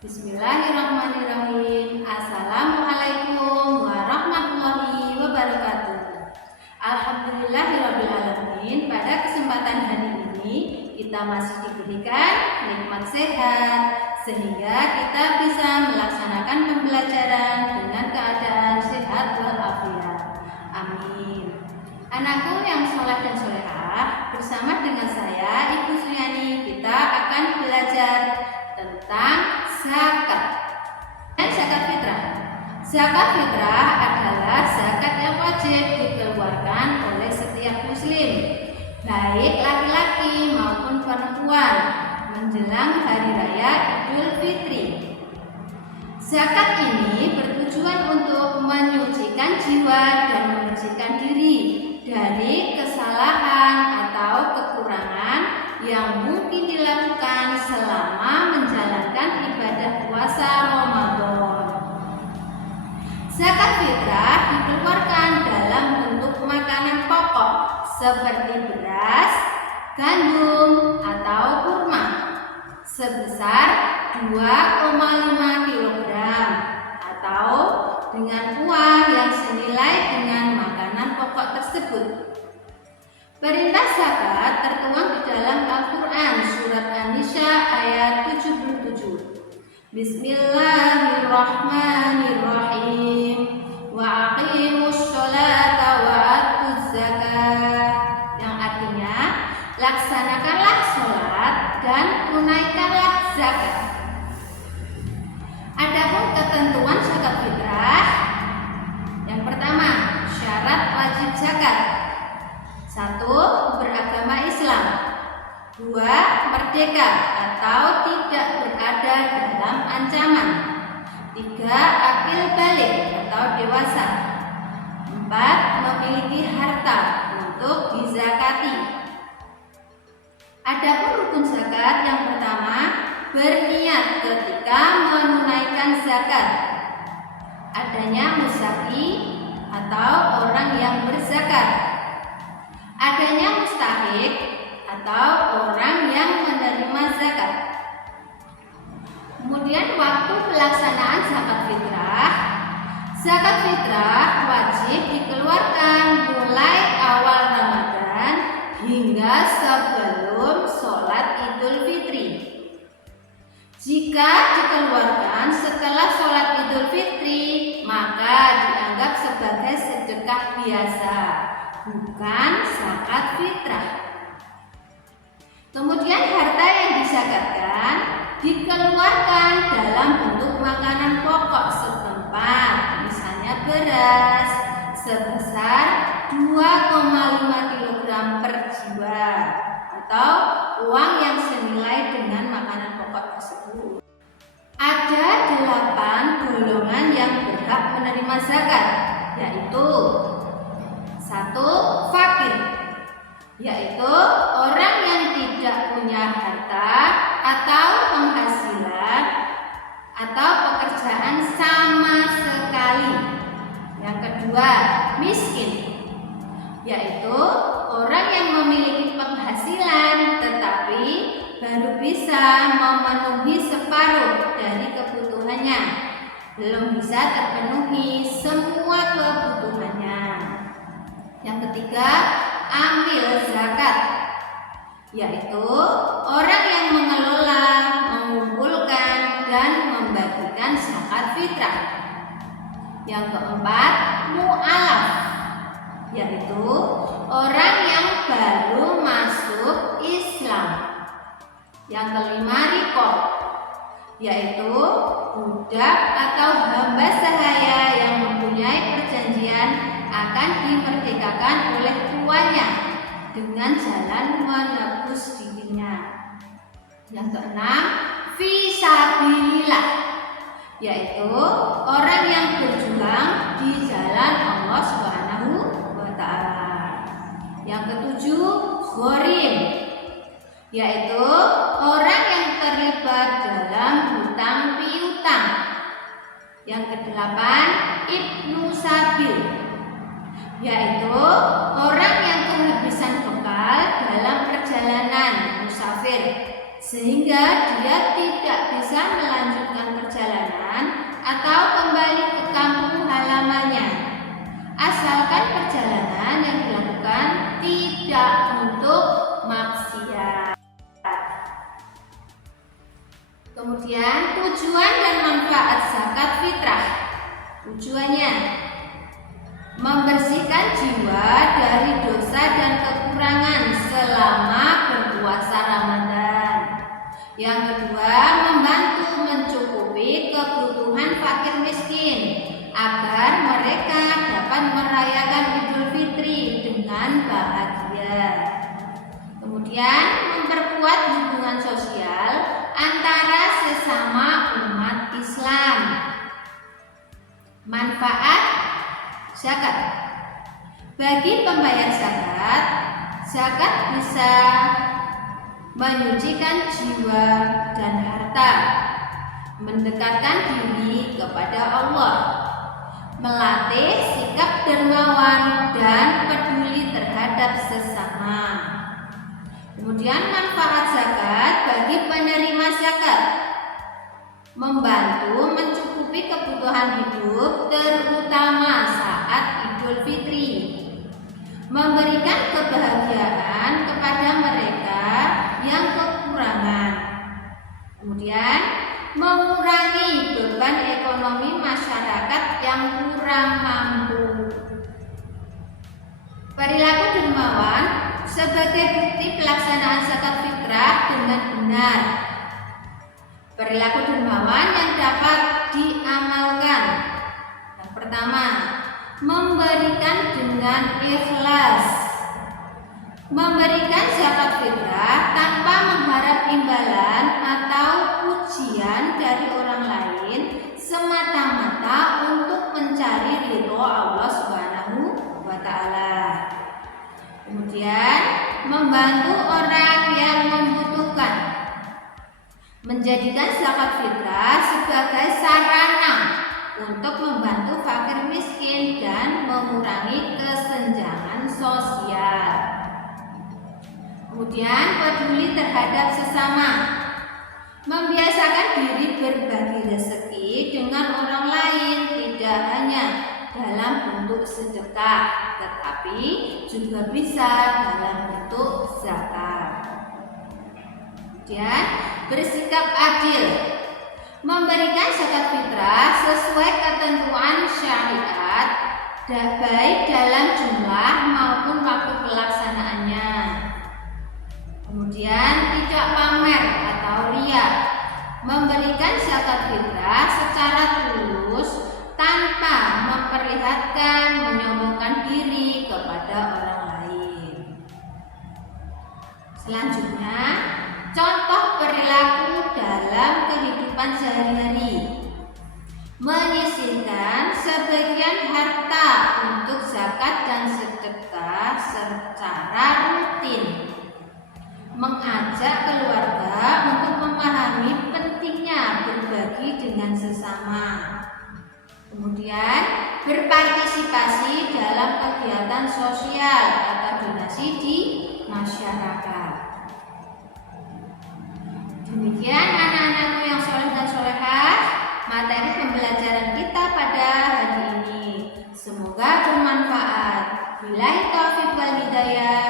Bismillahirrahmanirrahim. Assalamualaikum warahmatullahi wabarakatuh. Alhamdulillahirrabbilalamin. Pada kesempatan hari ini kita masih diberikan nikmat sehat sehingga kita bisa melaksanakan pembelajaran dengan keadaan sehat walafiat. Amin. Anakku yang sholat dan sholehah, bersama dengan saya Ibu Suyani, kita akan belajar tentang zakat dan zakat fitrah. Zakat fitrah adalah zakat yang wajib dikeluarkan oleh setiap muslim, baik laki-laki maupun perempuan, menjelang hari raya Idul Fitri. Zakat ini bertujuan untuk menyucikan jiwa dan membersihkan diri dari kesalahan atau kekurangan yang mungkin dilakukan selama menjalankan ibadah puasa Ramadan. Zakat fitrah dikeluarkan dalam bentuk makanan pokok seperti beras, gandum, atau kurma sebesar 2,5 kg atau dengan uang yang senilai dengan makanan pokok tersebut. Perintah zakat tertuang di dalam Al-Quran surat An-Nisa ayat 77. Bismillahirrahmanirrahim. Wa aqimus sholata wa atuz zakah. Yang artinya, laksanakanlah sholat dan tunaikanlah zakat. Adapun ketentuan zakat fitrah, yang pertama, syarat wajib zakat. 1. Beragama Islam. 2. Merdeka atau tidak berada dalam ancaman. 3. Akil balik atau dewasa. 4. Memiliki harta untuk dizakati. Adapun rukun zakat yang pertama, berniat ketika menunaikan zakat. Adanya musaki atau orang yang berzakat. Adanya mustahik atau orang yang menerima zakat. Kemudian waktu pelaksanaan zakat fitrah. Zakat fitrah wajib dikeluarkan mulai awal Ramadan hingga sebelum sholat Idul Fitri. Jika dikeluarkan setelah sholat Idul Fitri, maka dianggap sebagai sedekah biasa, bukan zakat fitrah. Kemudian harta yang dizakatkan dikeluarkan dalam bentuk makanan pokok setempat, misalnya beras sebesar 2,5 kg per jiwa atau uang yang senilai dengan makanan pokok tersebut. Ada 8 golongan yang berhak menerima zakat, yaitu 1. Fakir, yaitu orang yang tidak punya harta atau penghasilan atau pekerjaan sama sekali. Yang kedua, miskin, yaitu orang yang memiliki penghasilan tetapi baru bisa memenuhi separuh dari kebutuhannya, belum bisa terpenuhi semua kebutuhannya. Yang ketiga, amil zakat, yaitu orang yang mengelola, mengumpulkan, dan membagikan zakat fitrah. Yang keempat, mu'alaf, yaitu orang yang baru masuk Islam. Yang kelima, riqab, yaitu budak atau hamba sahaya yang mempunyai perjanjian akan dimerdekakan oleh tuannya dengan jalan menebus dirinya. Yang keenam, fisabilillah, yaitu orang yang berjuang di jalan Allah Subhanahu wa Ta'ala. Yang ketujuh, gharim, yaitu orang yang terlibat dalam hutang piutang. Yang kedelapan, ibnu sabil, yaitu orang yang kehabisan bekal dalam perjalanan musafir sehingga dia tidak bisa melanjutkan Kemudian tujuan dan manfaat zakat fitrah. Tujuannya membersihkan jiwa dari dosa dan kekurangan selama berpuasa Ramadan. Yang kedua, membantu mencukupi kebutuhan fakir miskin agar mereka dapat merayakan Idul Fitri dengan bahagia. Kemudian, memperkuat hubungan sosial antara sesama umat Islam. Manfaat zakat. Bagi pembayar zakat, zakat bisa menyucikan jiwa dan harta, mendekatkan diri kepada Allah, melatih sikap dermawan dan peduli terhadap sesama. Kemudian manfaat zakat bagi penerima zakat, membantu mencukupi kebutuhan hidup terutama saat Idul Fitri, memberikan kebahagiaan kepada mereka yang kekurangan. Kemudian mengurangi beban ekonomi masyarakat yang kurang mampu. Perilaku dermawan sebagai bukti pelaksanaan zakat fitrah dengan benar. Perilaku dermawan yang dapat diamalkan. Yang pertama, memberikan dengan ikhlas. Memberikan zakat fitrah tanpa mengharap imbalan atau pujian dari orang lain, semata-mata untuk mencari ridho Allah Subhanahu wa Ta'ala. Kemudian membantu orang yang membutuhkan, menjadikan zakat fitrah sebagai sarana untuk membantu fakir miskin dan mengurangi kesenjangan sosial. Kemudian peduli terhadap sesama, membiasakan diri berbagi rezeki dengan orang lain, tidak hanya dalam bentuk sedekah, tetapi juga bisa dalam bentuk zakat. Kemudian bersikap adil, memberikan zakat fitrah sesuai ketentuan syariat, baik dalam jumlah maupun waktu pelaksanaannya. Kemudian tidak pamer atau riya, memberikan zakat fitrah secara tulus tanpa memperlihatkan, menyombongkan diri kepada orang lain. Selanjutnya, contoh perilaku dalam kehidupan sehari-hari. Menyisihkan sebagian harta untuk zakat dan sedekah secara rutin. Mengajak keluarga untuk memahami pentingnya berbagi dengan sesama. Kemudian berpartisipasi dalam kegiatan sosial atau donasi di masyarakat. Demikian anak-anakku yang soleh dan solehah, materi pembelajaran kita pada hari ini. Semoga bermanfaat. Billahi taufiq wal hidayah.